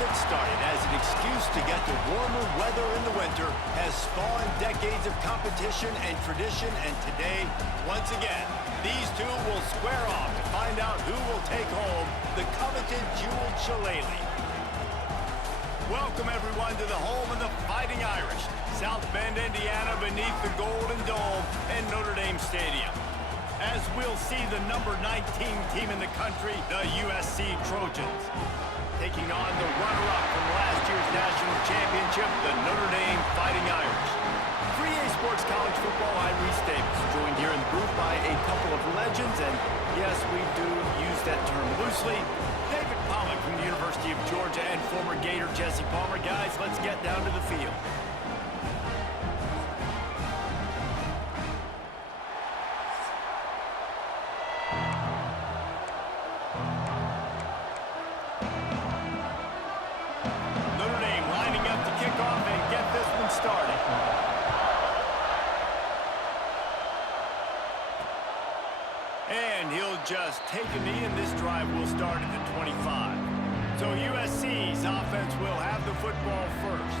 get started, as an excuse to get to warmer weather in the winter has spawned decades of competition and tradition, and today, once again, these two will square off to find out who will take home the coveted jeweled shillelagh. Welcome, everyone, to the home of the Fighting Irish, South Bend, Indiana, beneath the Golden Dome and Notre Dame Stadium. As we'll see the number 19 team in the country, the USC Trojans, taking on the runner-up from last year's national championship, the Notre Dame Fighting Irish. For EA Sports College Football, I'm Reese Davis, joined here in the booth by a couple of legends, and yes, we do use that term loosely. David Pollack from the University of Georgia and former Gator Jesse Palmer. Guys, let's get down to the field. Notre Dame lining up to kick off and get this one started. And he'll just take a knee, and this drive will start at the 25. So USC's offense will have the football first.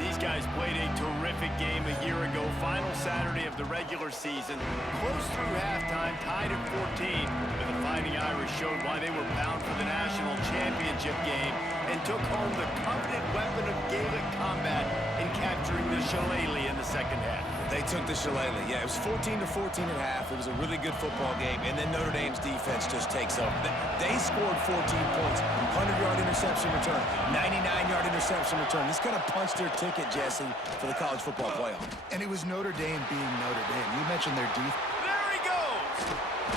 These guys played a terrific game a year ago, final Saturday of the regular season. Close through halftime, tied at 14. But the Fighting Irish showed why they were bound for the national championship game and took home the coveted weapon of Gaelic combat in capturing the shillelagh in the second half. They took the shillelagh. Yeah, it was 14-14 at half. It was a really good football game, and then Notre Dame's defense just takes over. They scored 14 points, 100-yard interception return, 99-yard interception return. This kind of punched their ticket, Jesse, for the college football playoff. And it was Notre Dame being Notre Dame. You mentioned their defense. There he goes!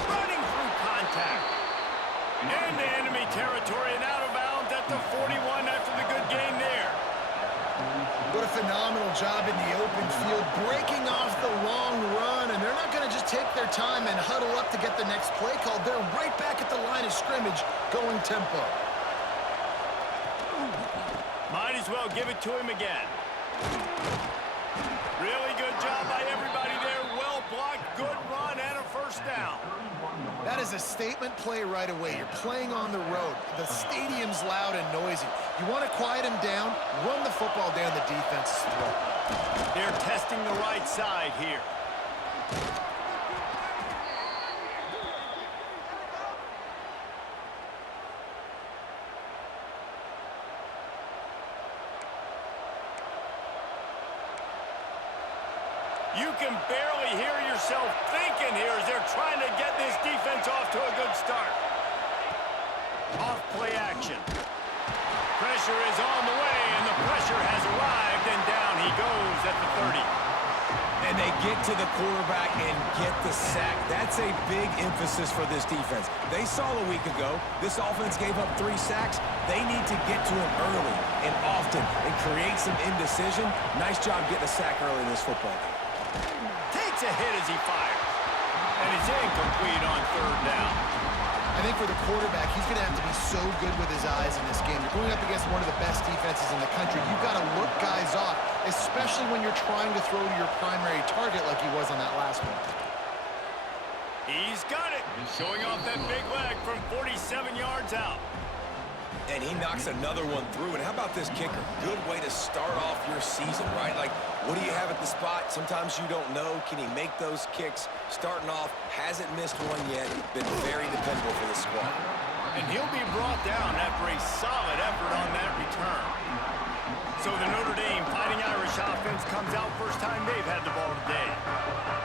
Running through contact. Into enemy territory and out of bounds at the 41 after the good gain there. What a phenomenal job in the open field, breaking off the long run, and they're not going to just take their time and huddle up to get the next play called. They're right back at the line of scrimmage, going tempo. Might as well give it to him again. Really good job by everybody there. Well blocked, good run, and a first down. That is a statement play right away. You're playing on the road. The stadium's loud and noisy. You want to quiet him down, run the football down the defense's throat. They're testing the right side here. You can barely hear yourself thinking here as they're trying to get this defense off to a good start. Off play action. Pressure is on the way, and the pressure has arrived, and down he goes at the 30. And they get to the quarterback and get the sack. That's a big emphasis for this defense. They saw a week ago, this offense gave up 3 sacks. They need to get to him early and often and create some indecision. Nice job getting a sack early in this football game. Takes a hit as he fires. And it's incomplete on third down. I think for the quarterback, he's going to have to be so good with his eyes in this game. You're going up against one of the best defenses in the country. You've got to look guys off, especially when you're trying to throw to your primary target like he was on that last one. He's got it. Showing off that big leg from 47 yards out. And he knocks another one through. And how about this kicker? Good way to start off your season, right? Like, what do you have at the spot? Sometimes you don't know. Can he make those kicks? Starting off, hasn't missed one yet. Been very dependable for this squad. And he'll be brought down after a solid effort on that return. So the Notre Dame Fighting Irish offense comes out first time they've had the ball today.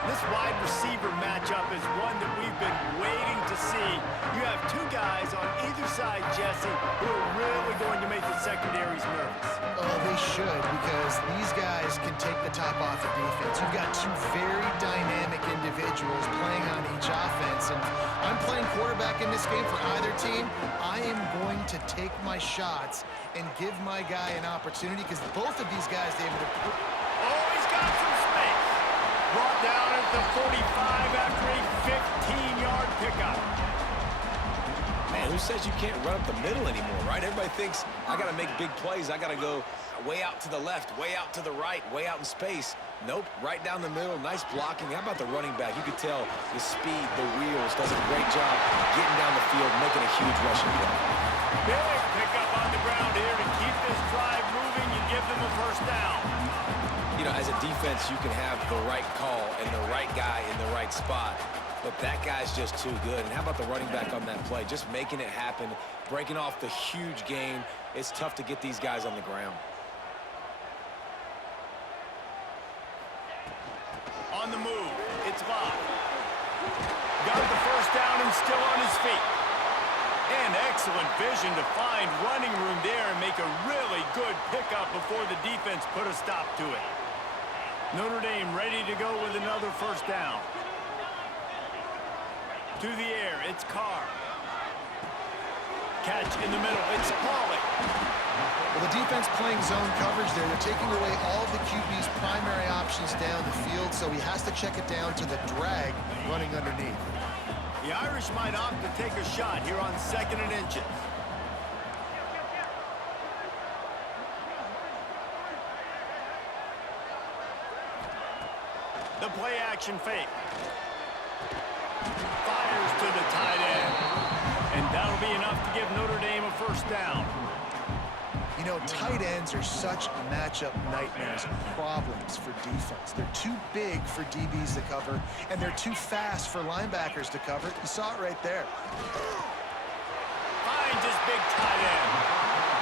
This wide receiver matchup is one that we've been waiting to see. You have 2 guys on either side, Jesse, who are really going to make the secondaries nervous. Oh, they should, because these guys can take the top off the defense. You've got 2 very dynamic individuals playing on each offense, and I'm playing quarterback in this game for either team. I am going to take my shots and give my guy an opportunity, because both of these guys, David, Oh, he's got some space. Brought down at the 45 after a 15-yard pickup. Man, who says you can't run up the middle anymore, right? Everybody thinks, I got to make big plays. I got to go way out to the left, way out to the right, way out in space. Nope, right down the middle, nice blocking. How about the running back? You could tell the speed, the wheels, does a great job getting down the field, making a huge rushing play. Big pickup on the ground here to keep him a first down. You know, as a defense, you can have the right call and the right guy in the right spot, but that guy's just too good. And how about the running back on that play? Just making it happen, breaking off the huge gain. It's tough to get these guys on the ground. On the move, it's Locke. Got the first down and still on his feet. And excellent vision to find running room there and make a really good pickup before the defense put a stop to it. Notre Dame ready to go with another first down. To the air, it's Carr. Catch in the middle, it's Pauly. Well, the defense playing zone coverage there. They're taking away all of the QB's primary options down the field, so he has to check it down to the drag running underneath. The Irish might opt to take a shot here on 2nd and inches. The play action fake. Fires to the tight end. And that'll be enough to give Notre Dame a first down. You know, tight ends are such matchup nightmares and problems for defense. They're too big for DBs to cover, and they're too fast for linebackers to cover. You saw it right there. Finds his big tight end.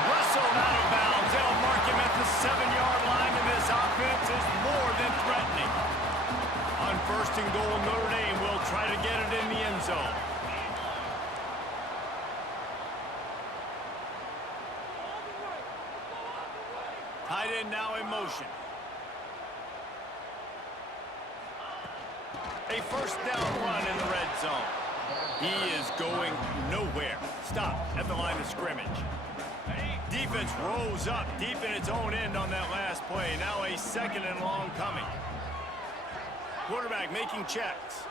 Wrestled out of bounds. They'll mark him at the 7-yard line, and this offense is more than threatening. On 1st and goal, Notre Dame will try to get it in the end zone. Tight end now in motion. A first down run in the red zone. He is going nowhere. Stop at the line of scrimmage. Defense rose up deep in its own end on that last play. Now a 2nd and long coming. Quarterback making checks.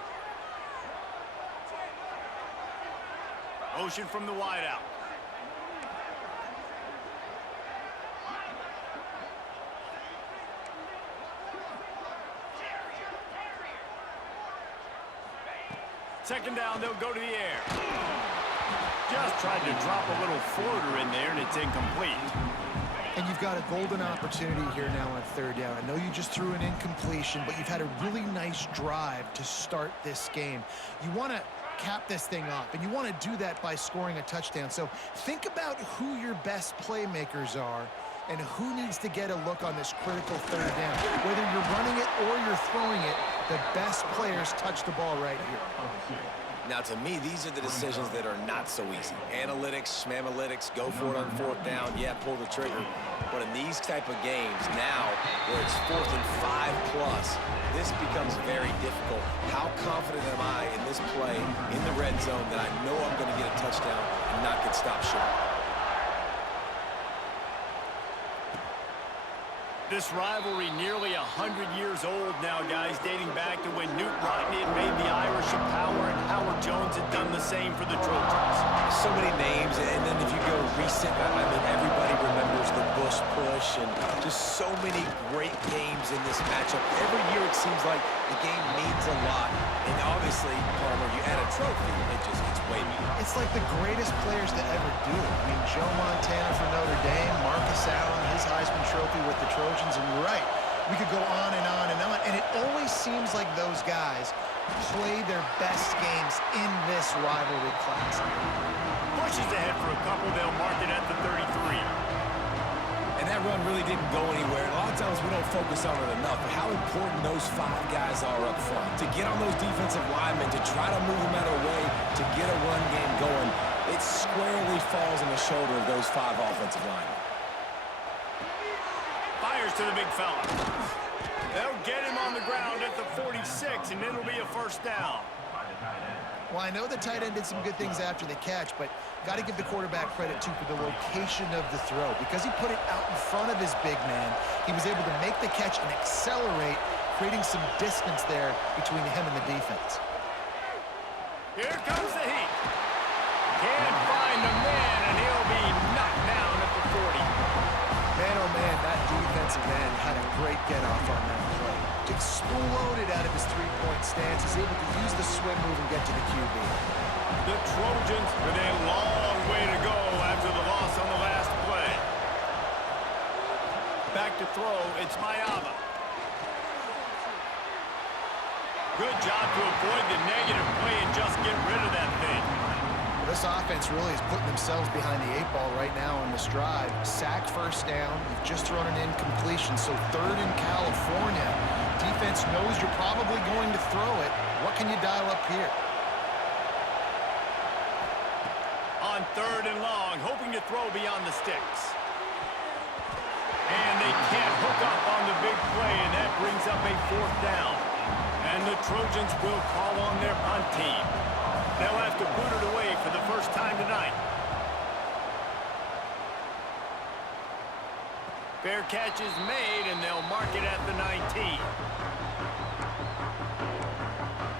Motion from the wideout. Second down, they'll go to the air. Just tried to drop a little floater in there, and it's incomplete. And you've got a golden opportunity here now on 3rd down. I know you just threw an incompletion, but you've had a really nice drive to start this game. You want to cap this thing off, and you want to do that by scoring a touchdown. So think about who your best playmakers are and who needs to get a look on this critical 3rd down. Whether you're running it or you're throwing it, the best players touch the ball right here. Now, to me, these are the decisions that are not so easy. Analytics, schmanalytics, go for it on 4th down, yeah, pull the trigger. But in these type of games now, where it's 4th and 5+, this becomes very difficult. How confident am I in this play in the red zone that I know I'm going to get a touchdown and not get stopped short? This rivalry nearly 100 years old now, guys, dating back to when Newt Rodney had made the Irish a power and Howard Jones had done the same for the Trojans. So many names, and then if you go recent, I mean, everybody remembers the Bush push and just so many great games in this matchup. Every year it seems like the game means a lot. And obviously, Palmer, you add a trophy, it just gets way better. It's like the greatest players to ever do it. I mean, Joe Montana for Notre Dame, Marcus Allen, his Heisman Trophy with the Trojans, and you're right. We could go on and on and on, and it always seems like those guys play their best games in this rivalry class. Pushes ahead for a couple, they'll mark it at the 33. And that run really didn't go anywhere. A lot of times we don't focus on it enough, but how important those 5 guys are up front. To get on those defensive linemen, to try to move them out of the way, to get a run game going, it squarely falls on the shoulder of those 5 offensive linemen. Fires to the big fella. They'll get him on the ground at the 46, and it'll be a first down. Well, I know the tight end did some good things after the catch, but got to give the quarterback credit, too, for the location of the throw. Because he put it out in front of his big man, he was able to make the catch and accelerate, creating some distance there between him and the defense. Here comes the heat. Can't find a man, and he'll be knocked down at the 40. Man, oh man, that defensive end had a great get-off on that play. Exploded out of his three-point stance. He's able to use the swim move and get to the QB. The Trojans with a long way to go after the loss on the last play. Back to throw, it's Maiava. Good job to avoid the negative play and just get rid of that thing. This offense really is putting themselves behind the 8 ball right now on this drive. Sack first down. You've just thrown an incompletion, so 3rd in California. Defense knows you're probably going to throw it. What can you dial up here? On 3rd and long, hoping to throw beyond the sticks. And they can't hook up on the big play, and that brings up a 4th down. And the Trojans will call on their punt team. They'll have to boot it away for the first time tonight. Fair catch is made, and they'll mark it at the 19.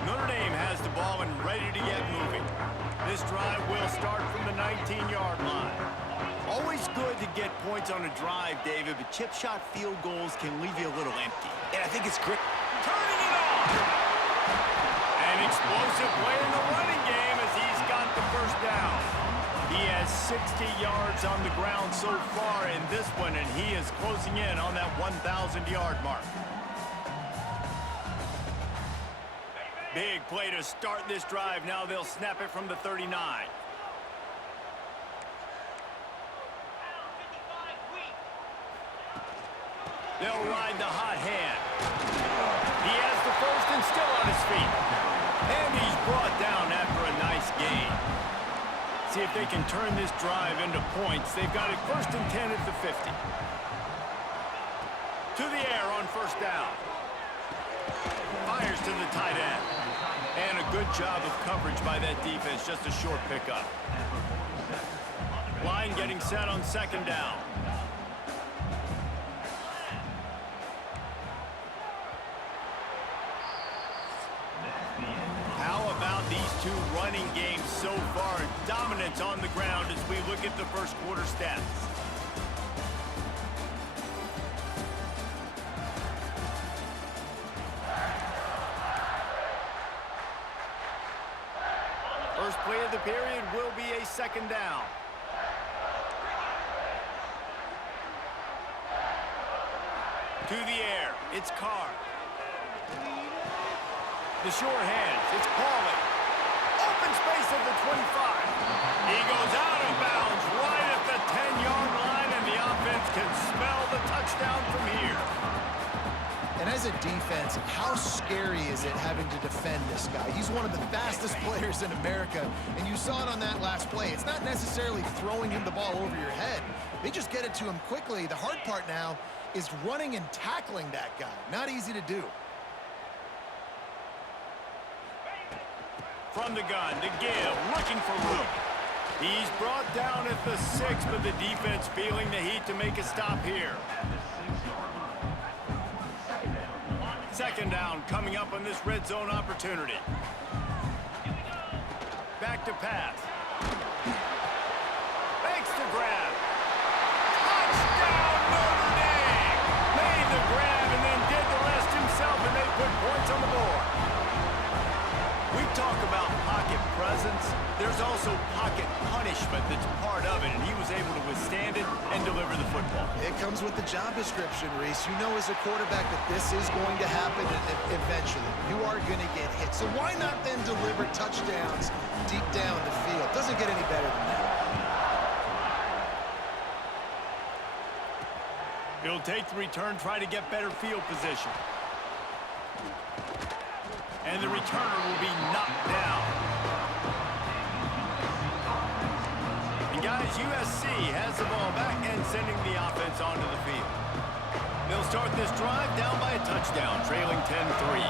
Notre Dame has the ball and ready to get moving. This drive will start from the 19-yard line. Always good to get points on a drive, David, but chip shot field goals can leave you a little empty. And I think it's great. Turning it on! An explosive play in the running game as he's got the first down. He has 60 yards on the ground so far in this one, and he is closing in on that 1,000-yard mark. Big play to start this drive. Now they'll snap it from the 39. They'll ride the hot hand. He has the first and still on his feet. And he's brought down after a nice gain. See if they can turn this drive into points. They've got it 1st and 10 at the 50. To the air on 1st down. Fires to the tight end. And a good job of coverage by that defense. Just a short pickup. Line getting set on 2nd down. Two running games so far. Dominance on the ground as we look at the first quarter stats. First play of the period will be a 2nd down. To the air, it's Carr. The short hands, it's Pauly. Open space at the 25. He goes out of bounds right at the 10-yard line, and the offense can smell the touchdown from here. And as a defense, how scary is it having to defend this guy? He's one of the fastest players in America, and you saw it on that last play. It's not necessarily throwing him the ball over your head. They just get it to him quickly. The hard part now is running and tackling that guy. Not easy to do. From the gun to give, looking for room. He's brought down at the 6, but the defense feeling the heat to make a stop here. 2nd down coming up on this red zone opportunity. Back to pass. Makes the grab. Touchdown Notre Dame! Made the grab and then did the rest himself, and they put points on the board. We talk about pocket presence. There's also pocket punishment that's part of it, and he was able to withstand it and deliver the football. It comes with the job description, Reese. You know as a quarterback that this is going to happen eventually. You are going to get hit. So why not then deliver touchdowns deep down the field? Doesn't get any better than that. He'll take the return, try to get better field position. And the returner will be knocked down. And guys, USC has the ball back and sending the offense onto the field. They'll start this drive down by a touchdown, trailing 10-3.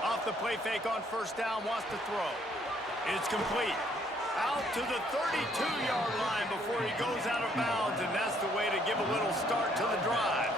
Off the play fake on 1st down, wants to throw. It's complete. Out to the 32-yard line before he goes out of bounds, and that's the way to give a little start to the drive.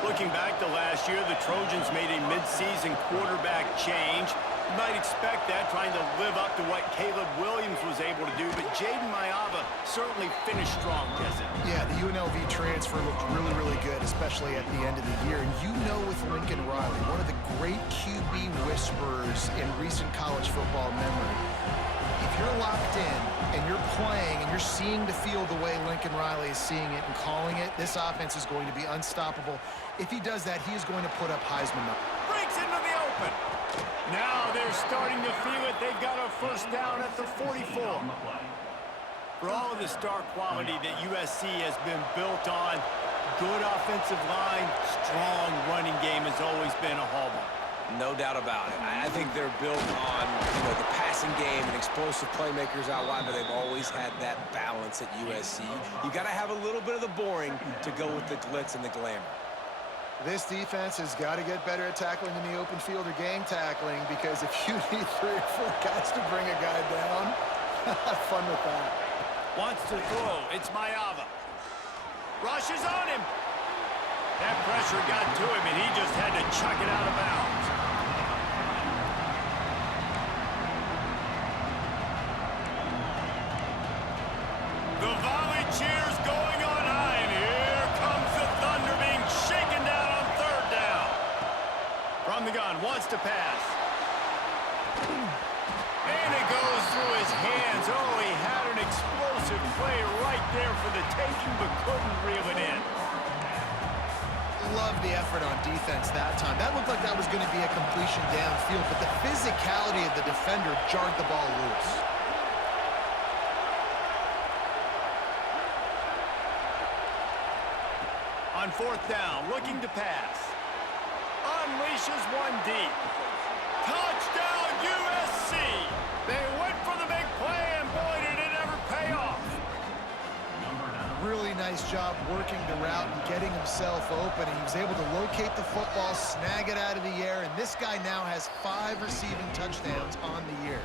Looking back to last year, the Trojans made a mid-season quarterback change. You might expect that, trying to live up to what Caleb Williams was able to do, but Jaden Maiava certainly finished strong, Jesse. Yeah, the UNLV transfer looked really, really good, especially at the end of the year. And you know with Lincoln Riley, one of the great QB whisperers in recent college football memory, if you're locked in and you're playing and you're seeing the field the way Lincoln Riley is seeing it and calling it, this offense is going to be unstoppable. If he does that, he is going to put up Heisman numbers. Breaks into the open. Now they're starting to feel it. They've got a first down at the 44. For all of the star quality that USC has been built on, good offensive line, strong running game has always been a hallmark. No doubt about it. I think they're built on, the passing game and explosive playmakers out wide, but they've always had that balance at USC. You got to have a little bit of the boring to go with the glitz and the glamour. This defense has got to get better at tackling in the open field or game tackling, because if you need 3 or 4 guys to bring a guy down, have fun with that. Wants to throw. It's Mayava. Rushes on him. That pressure got to him, and he just had to chuck it out of bounds. The volley cheers going on high, and here comes the Thunder being shaken down on 3rd down. From the gun, wants to pass. And it goes through his hands. Oh, he had an explosive play right there for the taking, but couldn't reel it in. Love the effort on defense that time. That looked like that was going to be a completion downfield, but the physicality of the defender jarred the ball loose. On 4th down, looking to pass. Unleashes one deep. Touchdown, USC! They went for the big play, and boy, did it ever pay off. Really nice job working the route and getting himself open. And he was able to locate the football, snag it out of the air, and this guy now has 5 receiving touchdowns on the year.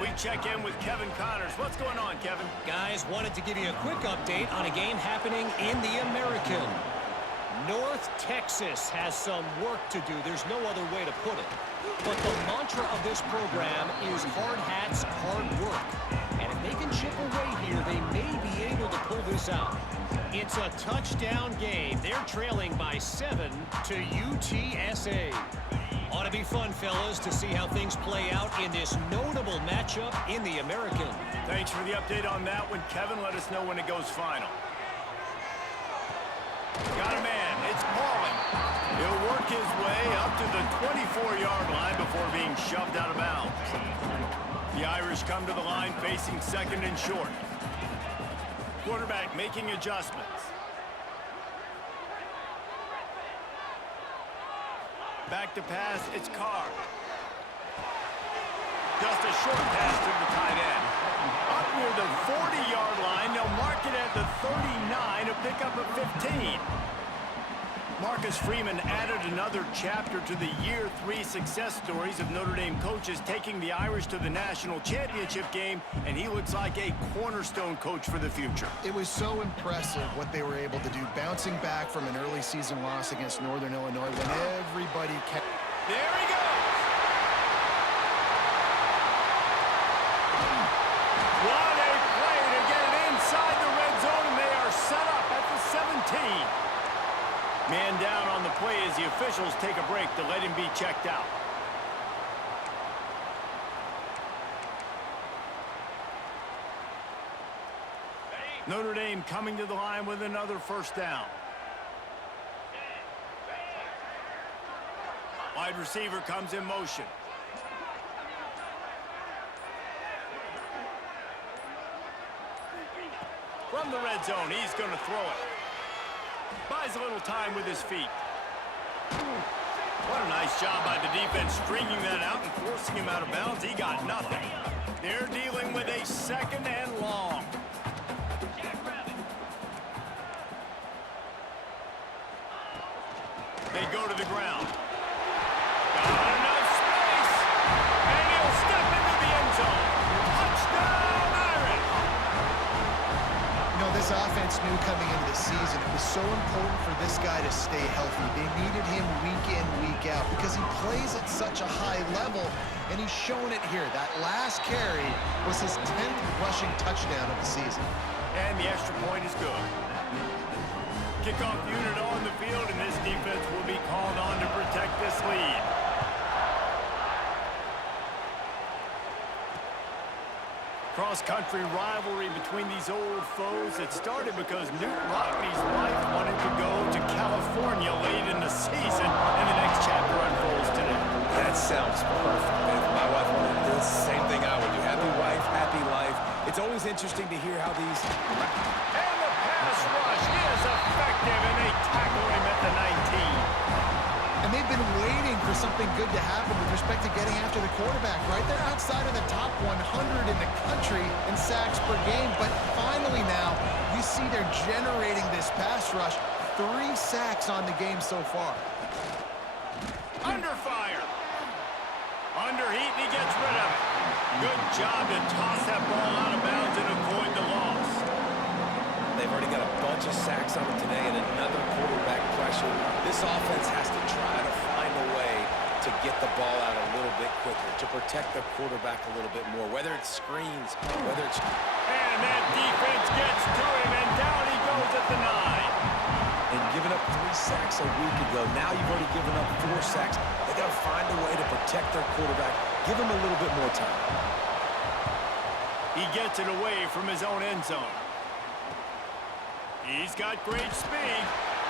We check in with Kevin Connors. What's going on, Kevin? Guys, wanted to give you a quick update on a game happening in the American. North Texas has some work to do. There's no other way to put it. But the mantra of this program is hard hats, hard work. And if they can chip away here, they may be able to pull this out. It's a touchdown game. They're trailing by 7 to UTSA. Ought to be fun, fellas, to see how things play out in this notable matchup in the American. Thanks for the update on that one, Kevin. Let us know when it goes final. Got a man. It's Paulin. He'll work his way up to the 24-yard line before being shoved out of bounds. The Irish come to the line facing 2nd and short. Quarterback making adjustments. Back to pass, it's Carr. Just a short pass to the tight end. Up near the 40-yard line, they'll mark it at the 39, a pickup of 15. Marcus Freeman added another chapter to the Year 3 success stories of Notre Dame coaches taking the Irish to the national championship game, and he looks like a cornerstone coach for the future. It was so impressive what they were able to do, bouncing back from an early season loss against Northern Illinois when everybody kept... There he goes! What a play to get it inside the red zone, and they are set up at the 17. Man down on the play as the officials take a break to let him be checked out. Notre Dame coming to the line with another first down. Wide receiver comes in motion. From the red zone, he's going to throw it. Buys a little time with his feet. What a nice job by the defense stringing that out and forcing him out of bounds. He got nothing. They're dealing with a 2nd and long. They go to the ground. Got enough space. And he'll step into the end zone. Touchdown, Irish! You know, this offense knew coming into the season it was so important for this guy to stay healthy. They needed him week in, week out because he plays at such a high level, and he's shown it here. That last carry was his 10th rushing touchdown of the season. And the extra point is good. Kickoff unit on the field, and this defense will be called on to protect this lead. Cross-country rivalry between these old foes. It started because Newt Rockney's wife wanted to go to California late in the season, and the next chapter unfolds today. That sounds perfect. If my wife wanted to do the same thing I would do. Happy wife, happy life. It's always interesting to hear how these... And the pass rush is effective, and they tackle him at the 19. And they've been waiting for something good to happen with respect to getting after the quarterback, right? They're outside of the top 100 in the country in sacks per game, but finally now, you see they're generating this pass rush. 3 sacks on the game so far. Under fire. Under heat, and he gets rid of it. Good job to toss that ball out of bounds and avoid the loss. They've already got a bunch of sacks on it today and another quarterback pressure. This offense has to try to find a way to get the ball out a little bit quicker, to protect the quarterback a little bit more, whether it's screens, whether it's... And that defense gets to him, and down he goes at the 9. And giving up 3 sacks a week ago, now you've already given up 4 sacks. They got to find a way to protect their quarterback. Give him a little bit more time. He gets it away from his own end zone. He's got great speed.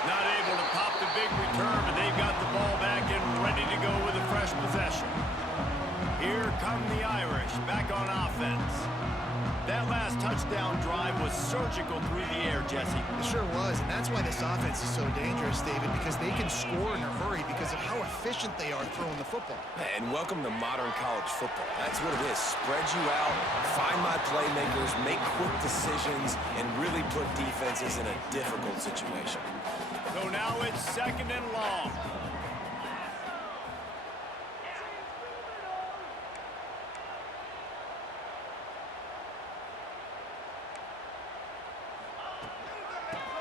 Not able to pop the big return, but they've got the ball back and ready to go with a fresh possession. Here come the Irish back on offense. That last touchdown drive was surgical through the air, Jesse. It sure was, and that's why this offense is so dangerous, David, because they can score in a hurry because of how efficient they are throwing the football. And welcome to modern college football. That's what it is. Spread you out, find my playmakers, make quick decisions, and really put defenses in a difficult situation. So now it's 2nd and long.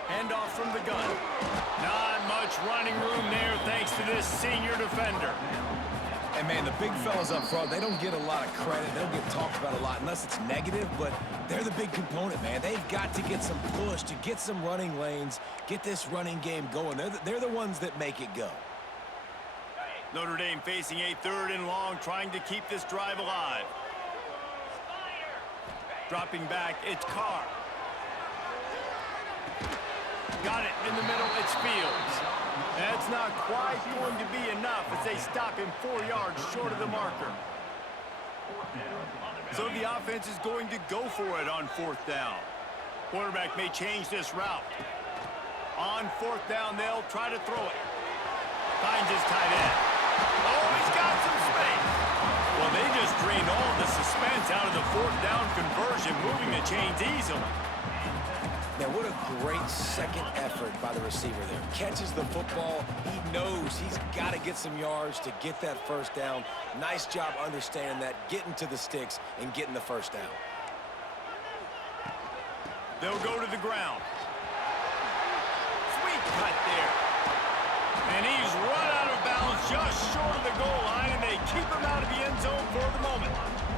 Handoff from the gun. Not much running room there thanks to this senior defender. And, man, the big fellas up front, they don't get a lot of credit. They don't get talked about a lot unless it's negative, but they're the big component, man. They've got to get some push, to get some running lanes, get this running game going. They're the ones that make it go. Notre Dame facing a 3rd and long, trying to keep this drive alive. Dropping back, it's Carr. Got it in the middle, it's Fields. That's not quite going to be enough as they stop him 4 yards short of the marker. So the offense is going to go for it on 4th down. Quarterback may change this route. On 4th down, they'll try to throw it. Finds his tight end. Oh, he's got some space. Well, they just drained all the suspense out of the 4th down conversion, moving the chains easily. Now, what a great second effort by the receiver there. Catches the football. He knows he's got to get some yards to get that 1st down. Nice job understanding that, getting to the sticks and getting the 1st down. They'll go to the ground. Sweet cut there. And he's run out of bounds just short of the goal line, and they keep him out of the end zone for the moment.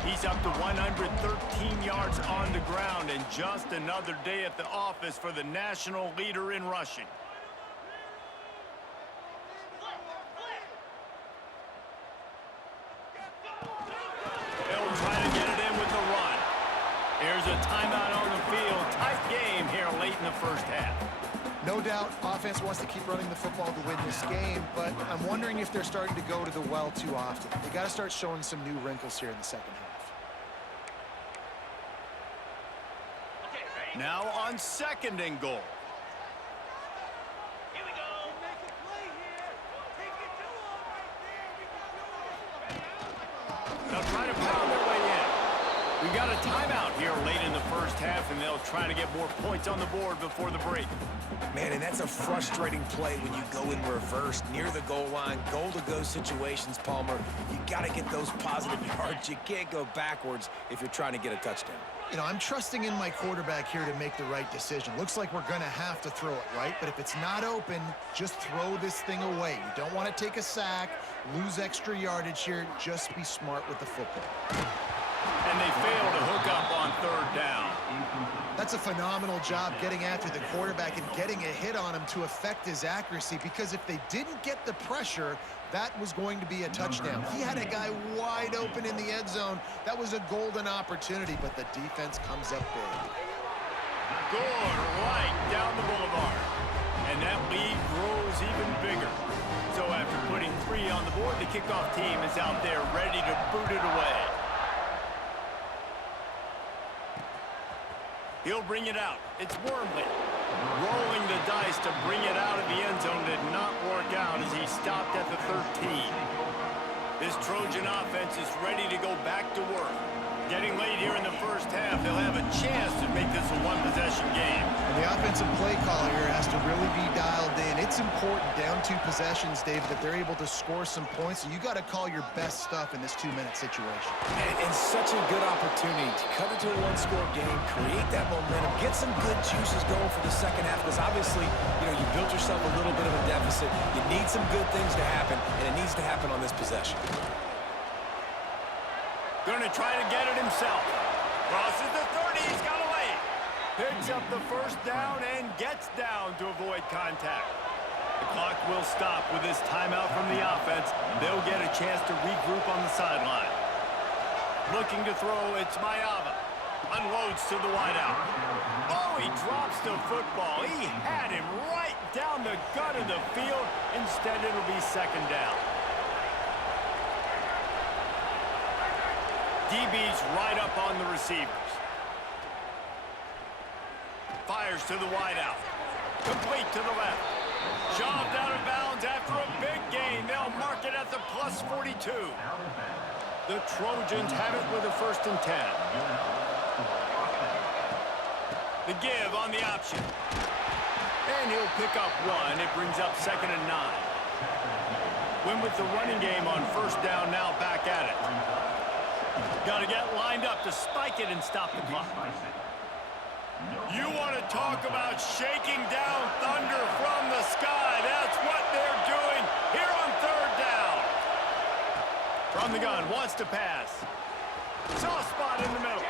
He's up to 113 yards on the ground, and just another day at the office for the national leader in rushing. They'll try to get it in with the run. Here's a timeout on the field. Tight game here late in the 1st half. No doubt, offense wants to keep running the football to win this game, but I'm wondering if they're starting to go to the well too often. They got to start showing some new wrinkles here in the 2nd half. Now on 2nd and goal. Here we go. Make a play here. Take it to him right there. They'll try to pound their way in. We've got a timeout here late in the 1st half, and they'll try to get more points on the board before the break. Man, and that's a frustrating play when you go in reverse near the goal line, goal-to-go situations, Palmer. You got to get those positive yards. You can't go backwards if you're trying to get a touchdown. You know, I'm trusting in my quarterback here to make the right decision. Looks like we're going to have to throw it, right? But if it's not open, just throw this thing away. You don't want to take a sack, lose extra yardage here. Just be smart with the football. And they fail to hook up on 3rd down. That's That's a phenomenal job getting after the quarterback and getting a hit on him to affect his accuracy, because if they didn't get the pressure, that was going to be a touchdown. He had a guy wide open in the end zone. That was a golden opportunity, but the defense comes up big. Good right down the boulevard. And that lead grows even bigger. So after putting 3 on the board, the kickoff team is out there ready to boot it away. He'll bring it out. It's Wormley. Rolling the dice to bring it out of the end zone did not work out as he stopped at the 13. This Trojan offense is ready to go back to work. Getting late here in the first half, they'll have a chance to make this a one-possession game. And the offensive play caller here has to really be dialed in. It's important down 2 possessions, Dave, that they're able to score some points. So you got to call your best stuff in this 2-minute situation. And such a good opportunity to cut into a one-score game, create that momentum, get some good juices going for the second half, because obviously, you built yourself a little bit of a deficit. You need some good things to happen, and it needs to happen on this possession. Going to try to get it himself. Crosses the 30. He's got away. Picks up the first down and gets down to avoid contact. The clock will stop with this timeout from the offense. They'll get a chance to regroup on the sideline. Looking to throw, it's Mayava. Unloads to the wideout. Oh, he drops the football. He had him right down the gut of the field. Instead, it'll be second down. DB's right up on the receivers. Fires to the wideout. Complete to the left. Shoved out of bounds after a big gain. They'll mark it at the plus 42. The Trojans have it with a 1st and 10. The give on the option. And he'll pick up 1. It brings up 2nd and 9. Win with the running game on 1st down, now back at it. Got to get lined up to spike it and stop the clock. You want to talk about shaking down thunder from the sky. That's what they're doing here on 3rd down. From the gun, wants to pass. Soft spot in the middle.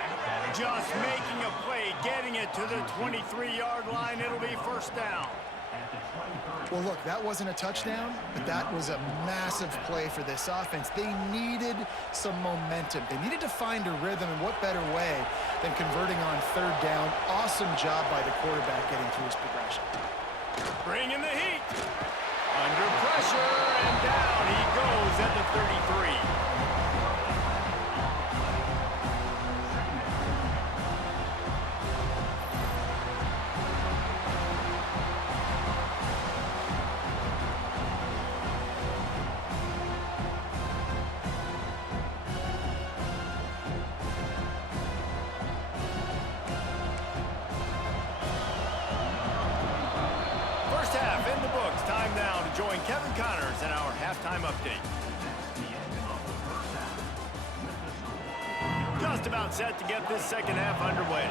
Just making a play, getting it to the 23-yard line. It'll be 1st down. Well, look, that wasn't a touchdown, but that was a massive play for this offense. They needed some momentum. They needed to find a rhythm, and what better way than converting on 3rd down. Awesome job by the quarterback getting through his progression. Bringing the heat. Under pressure, and down he goes at the 33. In the books, time now to join Kevin Connors in our halftime update. Just about set to get this second half underway.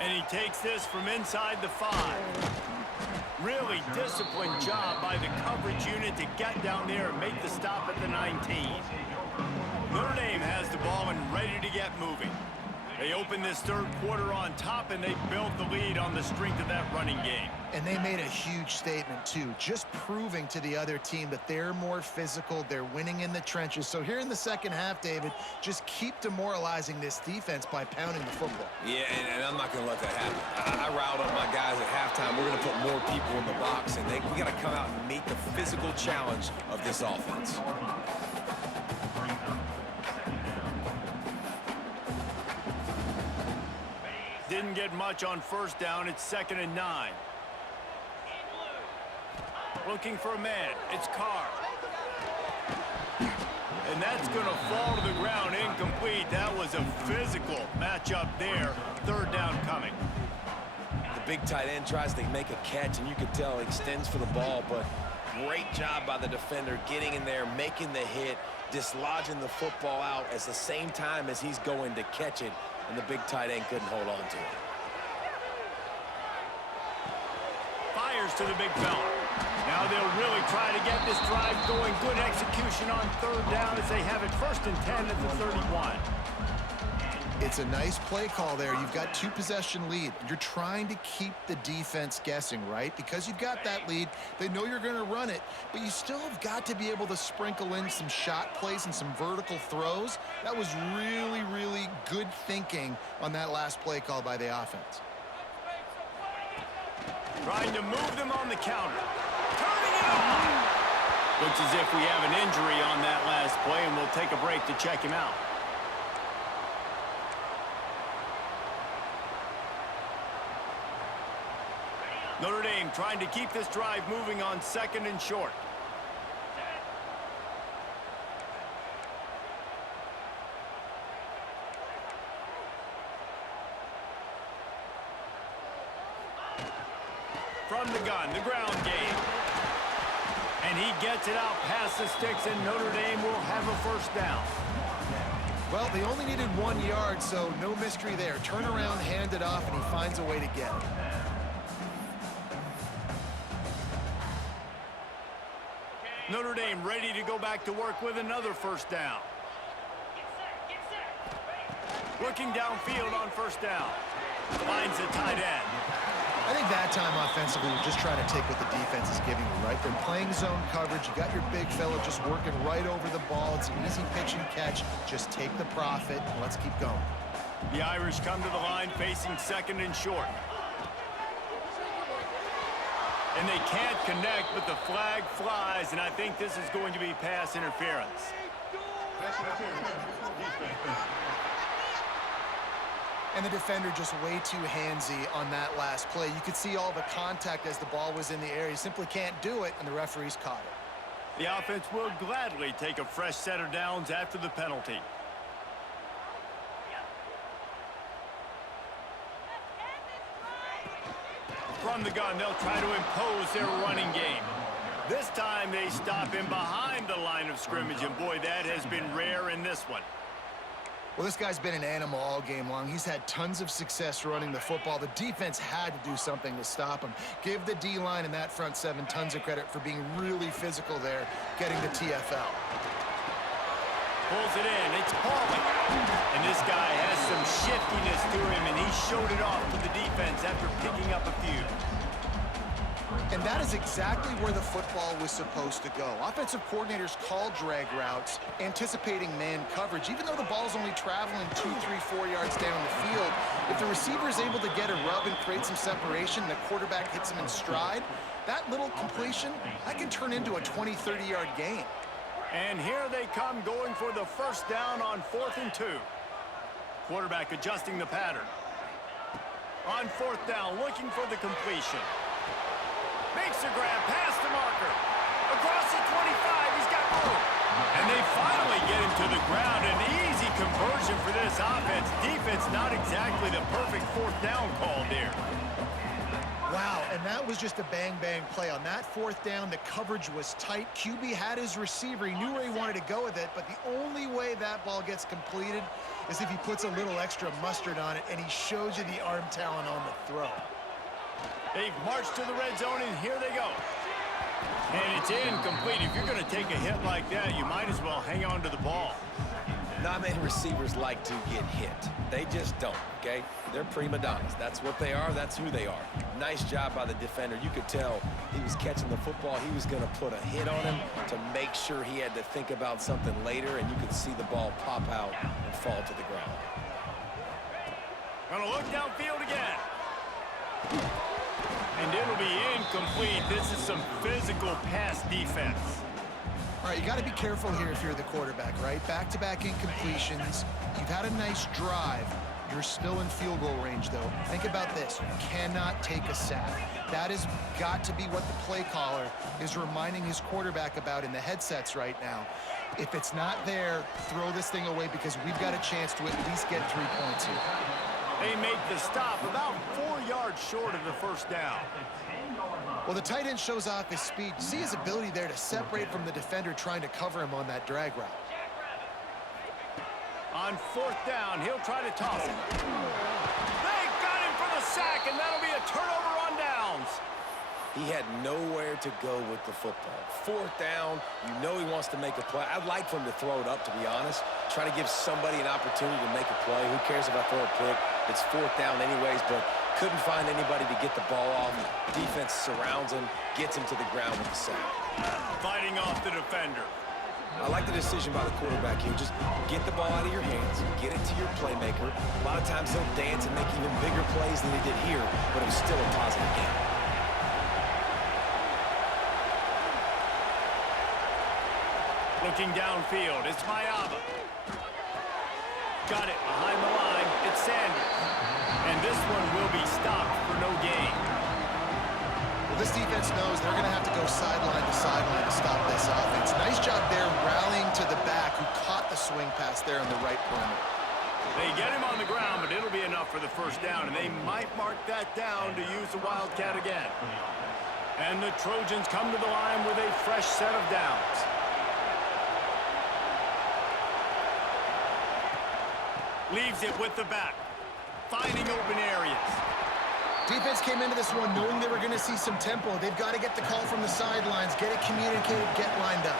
And he takes this from inside the 5. Really disciplined job by the coverage unit to get down there and make the stop at the 19. Notre Dame has the ball and ready to get moving. They opened this 3rd quarter on top, and they built the lead on the strength of that running game. And they made a huge statement, too, just proving to the other team that they're more physical, they're winning in the trenches. So here in the second half, David, just keep demoralizing this defense by pounding the football. Yeah, and I'm not going to let that happen. I riled up my guys at halftime. We're going to put more people in the box, and we got to come out and meet the physical challenge of this offense. Didn't get much on 1st down. It's 2nd and 9. Looking for a man. It's Carr. And that's going to fall to the ground incomplete. That was a physical matchup there. 3rd down coming. The big tight end tries to make a catch, and you can tell he extends for the ball, but great job by the defender getting in there, making the hit, dislodging the football out at the same time as he's going to catch it. And the big tight end couldn't hold on to it. Fires to the big fella. Now they'll really try to get this drive going. Good execution on third down as they have it 1st and 10 at the 31. It's a nice play call there. You've got 2-possession lead. You're trying to keep the defense guessing, right? Because you've got that lead, they know you're going to run it, but you still have got to be able to sprinkle in some shot plays and some vertical throws. That was really, really good thinking on that last play call by the offense. Trying to move them on the counter. Turning it on! Looks as if we have an injury on that last play, and we'll take a break to check him out. Notre Dame trying to keep this drive moving on 2nd and short. From the gun, the ground game. And he gets it out past the sticks, and Notre Dame will have a 1st down. Well, they only needed 1 yard, so no mystery there. Turn around, hand it off, and he finds a way to get it. Notre Dame ready to go back to work with another 1st down. Looking downfield on 1st down. Finds the tight end. I think that time offensively, you're just trying to take what the defense is giving you, right? They're playing zone coverage. You got your big fella just working right over the ball. It's an easy pitch and catch. Just take the profit, and let's keep going. The Irish come to the line facing 2nd and short. And they can't connect, but the flag flies, and I think this is going to be pass interference. And the defender just way too handsy on that last play. You could see all the contact as the ball was in the air. He simply can't do it, and the referees caught it. The offense will gladly take a fresh set of downs after the penalty. From the gun, they'll try to impose their running game. This time they stop him behind the line of scrimmage, and boy, that has been rare in this one. Well, this guy's been an animal all game long. He's had tons of success running the football. The defense had to do something to stop him. Give the D-line and that front 7 tons of credit for being really physical there, getting the TFL. Pulls it in. It's Pauly. And this guy has some shiftiness to him, and he showed it off to the defense after picking up a few. And that is exactly where the football was supposed to go. Offensive coordinators call drag routes, anticipating man coverage. Even though the ball's only traveling 2, 3, 4 yards down the field, if the receiver is able to get a rub and create some separation, and the quarterback hits him in stride, that little completion, that can turn into a 20, 30-yard gain. And here they come going for the 1st down on 4th and 2. Quarterback adjusting the pattern. On 4th down, looking for the completion. Makes a grab past the marker. Across the 25, he's got room. And they finally get him to the ground. An easy conversion for this offense. Defense not exactly the perfect 4th down call there. Wow, and that was just a bang-bang play. On that 4th down, the coverage was tight. QB had his receiver. He knew where he wanted to go with it, but the only way that ball gets completed is if he puts a little extra mustard on it, and he shows you the arm talent on the throw. They've marched to the red zone, and here they go. And it's incomplete. If you're going to take a hit like that, you might as well hang on to the ball. Not many receivers like to get hit. They just don't, okay? They're prima donnas. That's what they are. That's who they are. Nice job by the defender. You could tell he was catching the football. He was going to put a hit on him to make sure he had to think about something later, and you could see the ball pop out and fall to the ground. Gonna look downfield again. And it'll be incomplete. This is some physical pass defense. All right, you got to be careful here if you're the quarterback, right? Back-to-back incompletions. You've had a nice drive. You're still in field goal range, though. Think about this. You cannot take a sack. That has got to be what the play caller is reminding his quarterback about in the headsets right now. If it's not there, throw this thing away because we've got a chance to at least get 3 points here. They make the stop about 4 yards short of the 1st down. Well, the tight end shows off his speed. You see his ability there to separate from the defender trying to cover him on that drag route. On 4th down, he'll try to toss it. They got him for the sack, and that'll be a turnover on downs. He had nowhere to go with the football. Fourth down, you know he wants to make a play. I'd like for him to throw it up, to be honest. Try to give somebody an opportunity to make a play. Who cares if I throw a pick? It's fourth down anyways, but couldn't find anybody to get the ball off. Defense surrounds him, gets him to the ground with the sack. Fighting off the defender. I like the decision by the quarterback here. Just get the ball out of your hands, get it to your playmaker. A lot of times they'll dance and make even bigger plays than they did here, but it was still a positive game. Looking downfield, it's Mayava. Got it behind the line, it's Sanders. And this one will be stopped for no gain. Well, this defense knows they're going to have to go sideline to stop this offense. Nice job there rallying to the back who caught the swing pass there on the right perimeter. They get him on the ground, but it'll be enough for the first down, and they might mark that down to use the Wildcat again. And the Trojans come to the line with a fresh set of downs. Leaves it with the back, finding open areas. Defense came into this one knowing they were going to see some tempo. They've got to get the call from the sidelines, get it communicated, get lined up.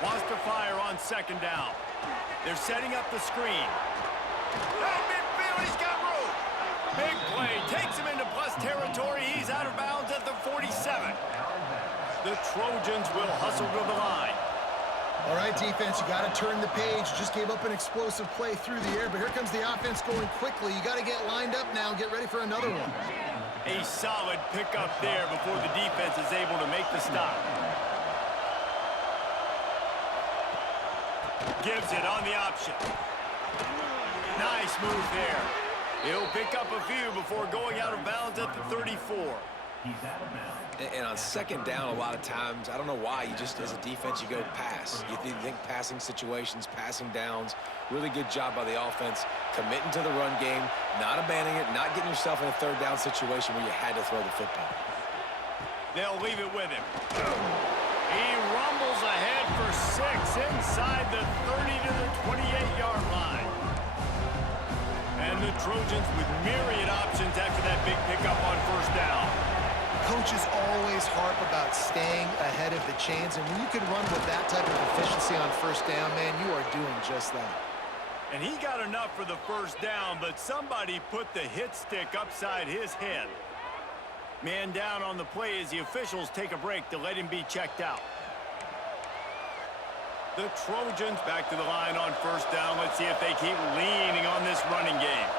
Wants to fire on second down. They're setting up the screen. At midfield, he's got room. Big play, takes him into plus territory. He's out of bounds at the 47. The Trojans will hustle to the line. All right, defense, you got to turn the page. Just gave up an explosive play through the air, but here comes the offense going quickly. You got to get lined up now and get ready for another one. A solid pickup there before the defense is able to make the stop. Gives it on the option. Nice move there. He'll pick up a few before going out of bounds at the 34. And on second down, a lot of times, I don't know why, you just, as a defense, you go pass. You think passing situations, passing downs. Really good job by the offense, committing to the run game, not abandoning it, not getting yourself in a third down situation where you had to throw the football. They'll leave it with him. He rumbles ahead for 6 inside the 30 to the 28-yard line. And the Trojans with myriad options after that big pickup on first down. Coaches always harp about staying ahead of the chains, and when you can run with that type of efficiency on first down, man, you are doing just that. And he got enough for the first down, but somebody put the hit stick upside his head. Man down on the play as the officials take a break to let him be checked out. The Trojans back to the line on first down. Let's see if they keep leaning on this running game.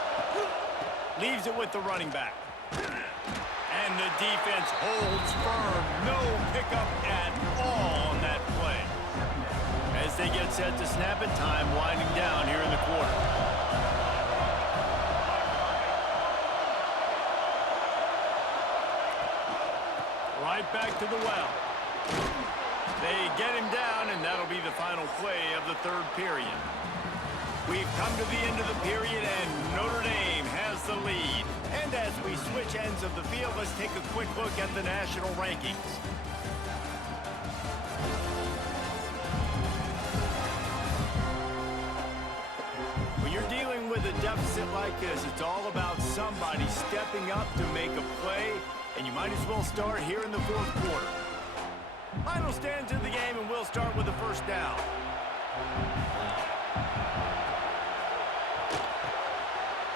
Leaves it with the running back. And the defense holds firm. No pickup at all on that play. As they get set to snap it, time winding down here in the quarter. Right back to the well. They get him down, and that'll be the final play of the third period. We've come to the end of the period, and Notre Dame has the lead. And as we switch ends of the field, let's take a quick look at the national rankings. When you're dealing with a deficit like this, it's all about somebody stepping up to make a play, and you might as well start here in the fourth quarter. Final stands in the game, and we'll start with the first down.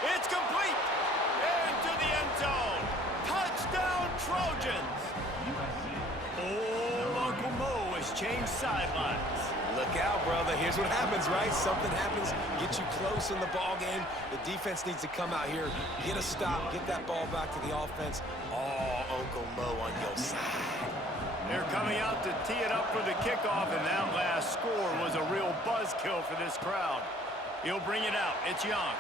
It's complete! Into the end zone. Touchdown, Trojans! Old Uncle Mo has changed sidelines. Look out, brother. Here's what happens, right? Something happens, get you close in the ball game. The defense needs to come out here, get a stop, get that ball back to the offense. Oh, Uncle Mo on your side. They're coming out to tee it up for the kickoff, and that last score was a real buzzkill for this crowd. He'll bring it out. It's Young.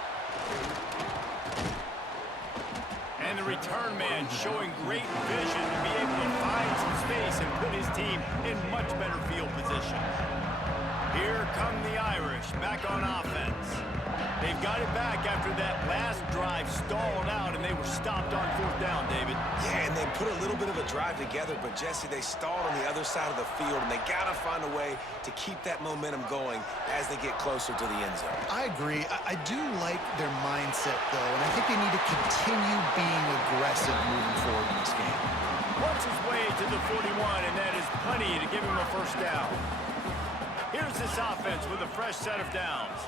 And the return man showing great vision to be able to find some space and put his team in much better field position. Here come the Irish back on offense. They've got it back after that last drive stalled out, and they were stopped on fourth down, David. Yeah, and they put a little bit of a drive together, but Jesse, they stalled on the other side of the field, and they got to find a way to keep that momentum going as they get closer to the end zone. I agree. I do like their mindset, though, and I think they need to continue being aggressive moving forward in this game. Works his way to the 41, and that is plenty to give him a first down. Here's this offense with a fresh set of downs.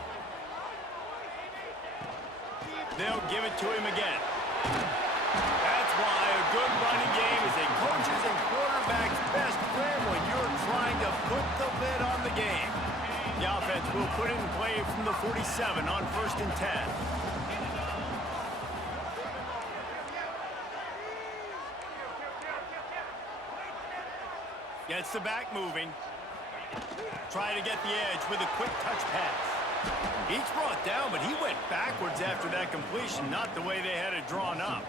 They'll give it to him again. That's why a good running game is a coach's and quarterback's best friend when you're trying to put the lid on the game. The offense will put it in play from the 47 on 1st and 10. Gets the back moving. Try to get the edge with a quick touch pass. He's brought down, but he went backwards after that completion, not the way they had it drawn up.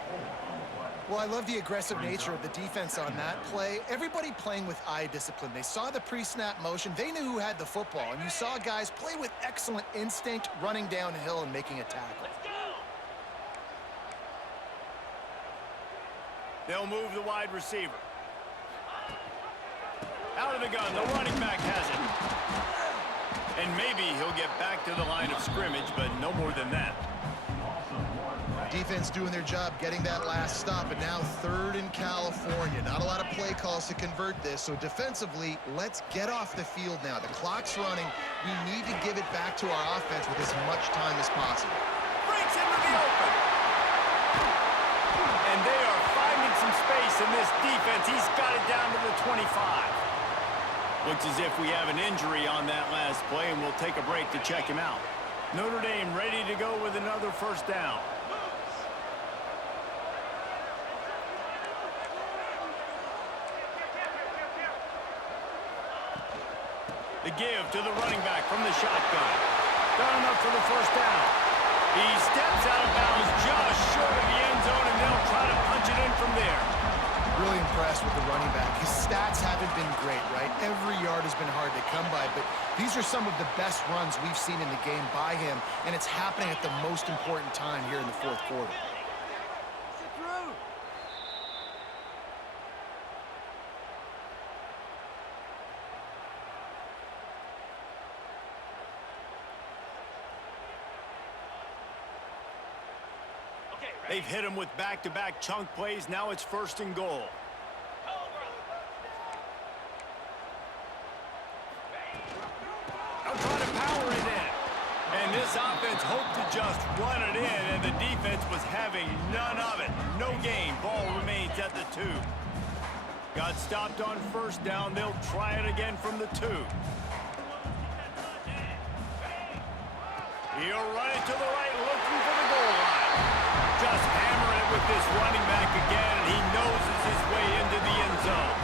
Well, I love the aggressive nature of the defense on that play. Everybody playing with eye discipline. They saw the pre-snap motion. They knew who had the football, and you saw guys play with excellent instinct, running downhill and making a tackle. They'll move the wide receiver. Out of the gun, the running back has it. And maybe he'll get back to the line of scrimmage, but no more than that. Defense doing their job, getting that last stop, and now 3rd in California. Not a lot of play calls to convert this, so defensively, let's get off the field now. The clock's running. We need to give it back to our offense with as much time as possible. Breaks into the open. And they are finding some space in this defense. He's got it down to the 25. Looks as if we have an injury on that last play, and we'll take a break to check him out. Notre Dame ready to go with another first down. The give to the running back from the shotgun. Done enough for the first down. He steps out of bounds just short of the end zone, and they'll try to punch it in from there. Really impressed with the running back. His stats haven't been great, right? Every yard has been hard to come by, but these are some of the best runs we've seen in the game by him, and it's happening at the most important time here in the 4th quarter. They've hit him with back-to-back chunk plays. Now it's 1st and goal. They'll try to power it in. And this offense hoped to just run it in, and the defense was having none of it. No gain. Ball remains at the 2. Got stopped on 1st down. They'll try it again from the 2. He'll run it to the right, looking for the goal line. Just hammering it with this running back again, and he noses his way into the end zone.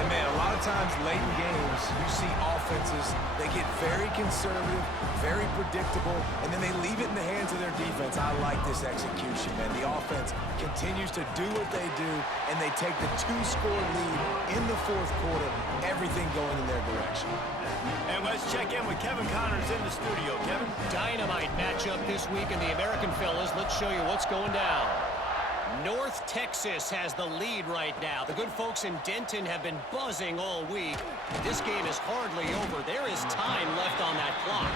And, man, a lot of times late in games, you see offenses, they get very conservative, very predictable, and then they leave it in the hands of their defense. I like this execution, man. The offense continues to do what they do, and they take the 2-score lead in the 4th quarter, everything going in their direction. And let's check in with Kevin Connors in the studio. Kevin? Dynamite matchup this week in the American, fellas. Let's show you what's going down. North Texas has the lead right now. The good folks in Denton have been buzzing all week. This game is hardly over. There is time left on that clock.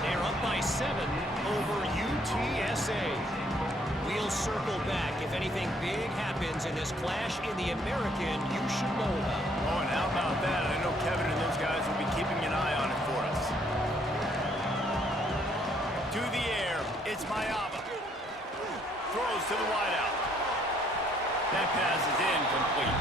They're up by 7 over UTSA. We'll circle back. If anything big happens in this clash in the American, you should know about. Oh, and how about that? I know Kevin and those guys will be keeping an eye on it for us. To the air, it's Mayava. Throws to the wideout. That pass is incomplete.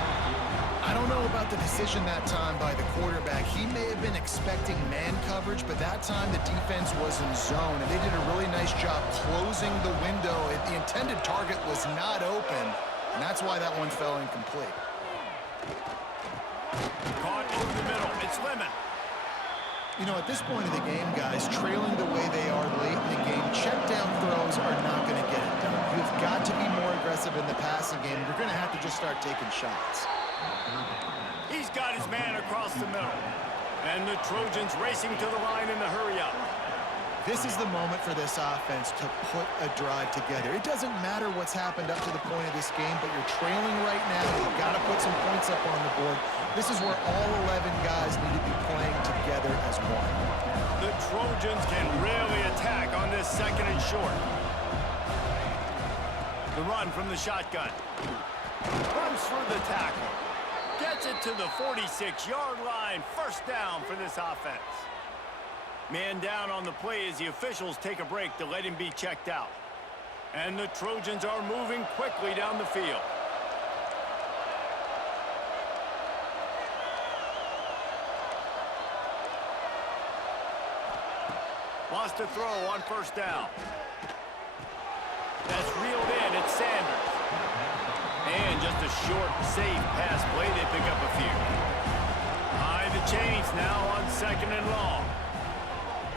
I don't know about the decision that time by the quarterback. He may have been expecting man coverage, but that time the defense was in zone, and they did a really nice job closing the window. The intended target was not open, and that's why that one fell incomplete. Caught over the middle. It's Lemon. You know, at this point of the game, guys, trailing the way they are late in the game, check down throws are not going to get it done. You've got to be more aggressive in the passing game. You're going to have to just start taking shots. He's got his man across the middle. And the Trojans racing to the line in the hurry-up. This is the moment for this offense to put a drive together. It doesn't matter what's happened up to the point of this game, but you're trailing right now. You've got to put some points up on the board. This is where all 11 guys need to be playing together as one. The Trojans can really attack on this second and short. The run from the shotgun. Runs through the tackle. Gets it to the 46-yard line. First down for this offense. Man down on the play as the officials take a break to let him be checked out. And the Trojans are moving quickly down the field. Lost a throw on first down. That's reeled in. It's Sanders. And just a short, safe pass play. They pick up a few. High the chains now on second and long.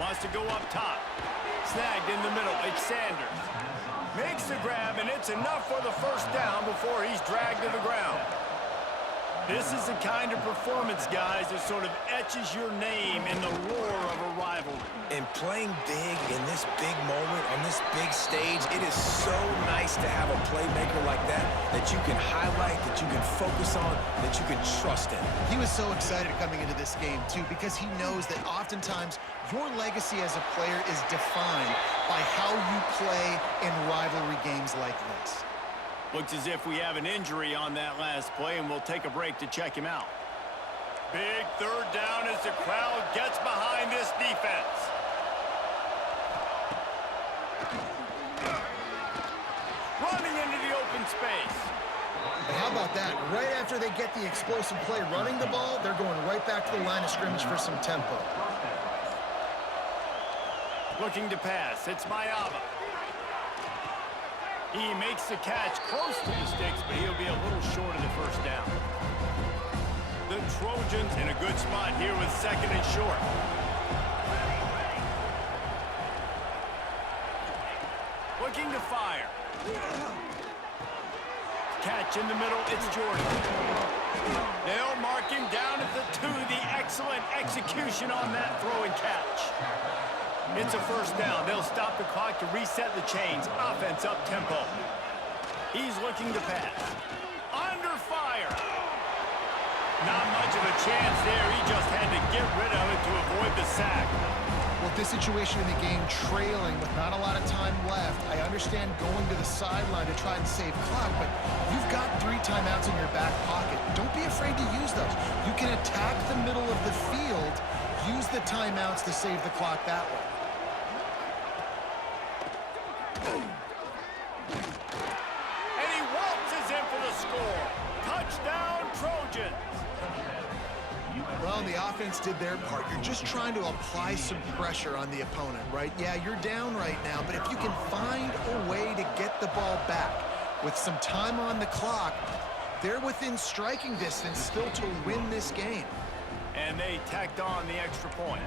Wants to go up top. Snagged in the middle. It's Sanders. Makes the grab, and it's enough for the first down before he's dragged to the ground. This is the kind of performance, guys, that sort of etches your name in the lore of a rivalry. And playing big in this big moment, on this big stage, it is so nice to have a playmaker like that you can highlight, that you can focus on, that you can trust in. He was so excited coming into this game, too, because he knows that oftentimes your legacy as a player is defined by how you play in rivalry games like this. Looks as if we have an injury on that last play, and we'll take a break to check him out. Big third down as the crowd gets behind this defense. Running into the open space. And how about that? Right after they get the explosive play running the ball, they're going right back to the line of scrimmage for some tempo. Looking to pass. It's Mayava. He makes the catch close to the sticks, but he'll be a little short of the first down. The Trojans in a good spot here with second and short. Looking to fire. Catch in the middle, it's Jordan. They'll mark him down at the 2. The excellent execution on that throw and catch. It's a first down. They'll stop the clock to reset the chains. Offense up tempo. He's looking to pass. Under fire. Not much of a chance there. He just had to get rid of it to avoid the sack. With this situation in the game, trailing with not a lot of time left, I understand going to the sideline to try and save clock, but you've got 3 timeouts in your back pocket. Don't be afraid to use those. You can attack the middle of the field, use the timeouts to save the clock that way. And he waltzes in for the score. Touchdown, Trojans. Well, the offense did their part. You're just trying to apply some pressure on the opponent, right? Yeah, you're down right now, but if you can find a way to get the ball back with some time on the clock, they're within striking distance still to win this game. And they tacked on the extra point.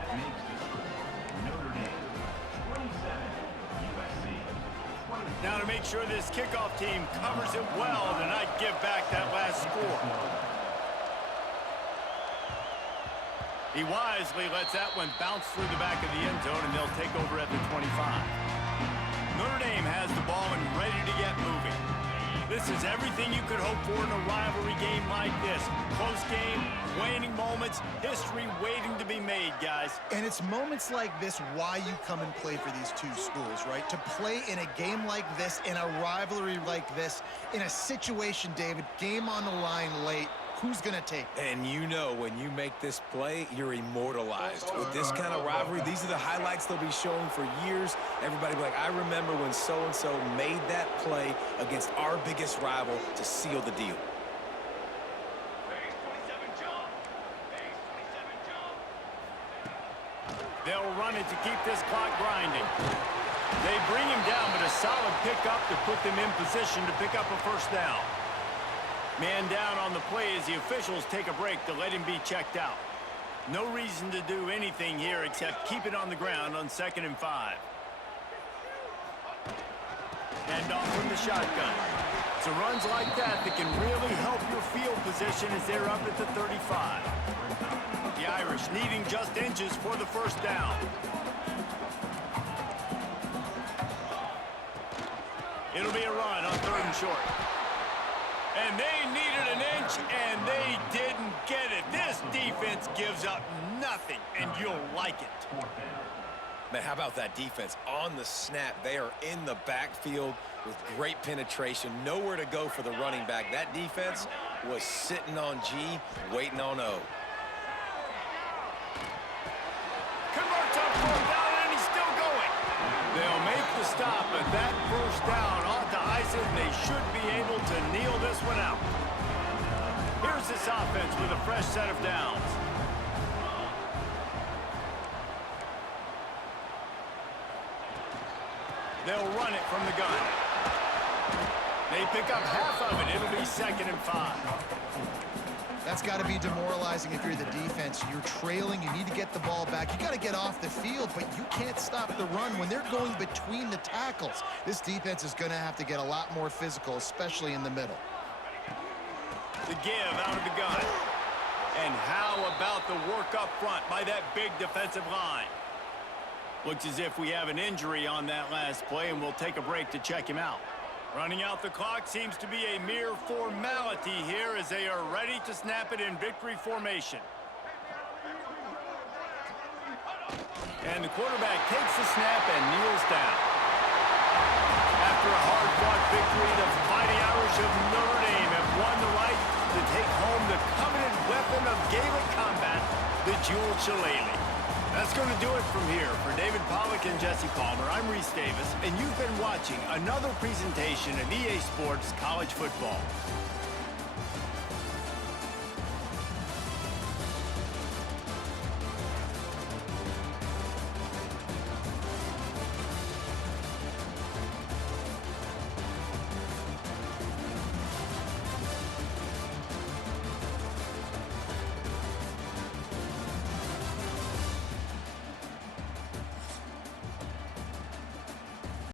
Now to make sure this kickoff team covers it well to not give back that last score. He wisely lets that one bounce through the back of the end zone, and they'll take over at the 25. Notre Dame has the ball and ready to get moving. This is everything you could hope for in a rivalry game like this. Close game, waning moments, history waiting to be made, guys. And it's moments like this why you come and play for these two schools, right? To play in a game like this, in a rivalry like this, in a situation, David, game on the line late, who's going to take it? And you know when you make this play, you're immortalized. With this kind of rivalry, these are the highlights they'll be showing for years. Everybody will be like, I remember when so-and-so made that play against our biggest rival to seal the deal. They'll run it to keep this clock grinding. They bring him down, but a solid pickup to put them in position to pick up a first down. Man down on the play as the officials take a break to let him be checked out. No reason to do anything here except keep it on the ground on 2nd and 5. And off from the shotgun. It's runs like that that can really help your field position as they're up at the 35. The Irish needing just inches for the first down. It'll be a run on 3rd and short. And they needed an inch, and they didn't get it. This defense gives up nothing, and you'll like it. Man, how about that defense? On the snap, they are in the backfield with great penetration. Nowhere to go for the running back. That defense was sitting on G, waiting on O. Converts on 4th down, and he's still going. They'll make the stop, but that 1st down ought to ice it, and they should be able to kneel this one out. Here's this offense with a fresh set of downs. They'll run it from the gun. They pick up half of it. It'll be 2nd and 5. That's got to be demoralizing if you're the defense. You're trailing. You need to get the ball back. You got to get off the field, but you can't stop the run when they're going between the tackles. This defense is going to have to get a lot more physical, especially in the middle. The give out of the gun. And how about the work up front by that big defensive line? Looks as if we have an injury on that last play, and we'll take a break to check him out. Running out the clock seems to be a mere formality here as they are ready to snap it in victory formation. And the quarterback takes the snap and kneels down. After a hard-fought victory, the Fighting Irish of Notre Dame have won the right to take home the coveted weapon of Gaelic combat, the Jewel Shillelagh. That's going to do it from here. For David Pollack and Jesse Palmer, I'm Reese Davis, and you've been watching another presentation of EA Sports College Football.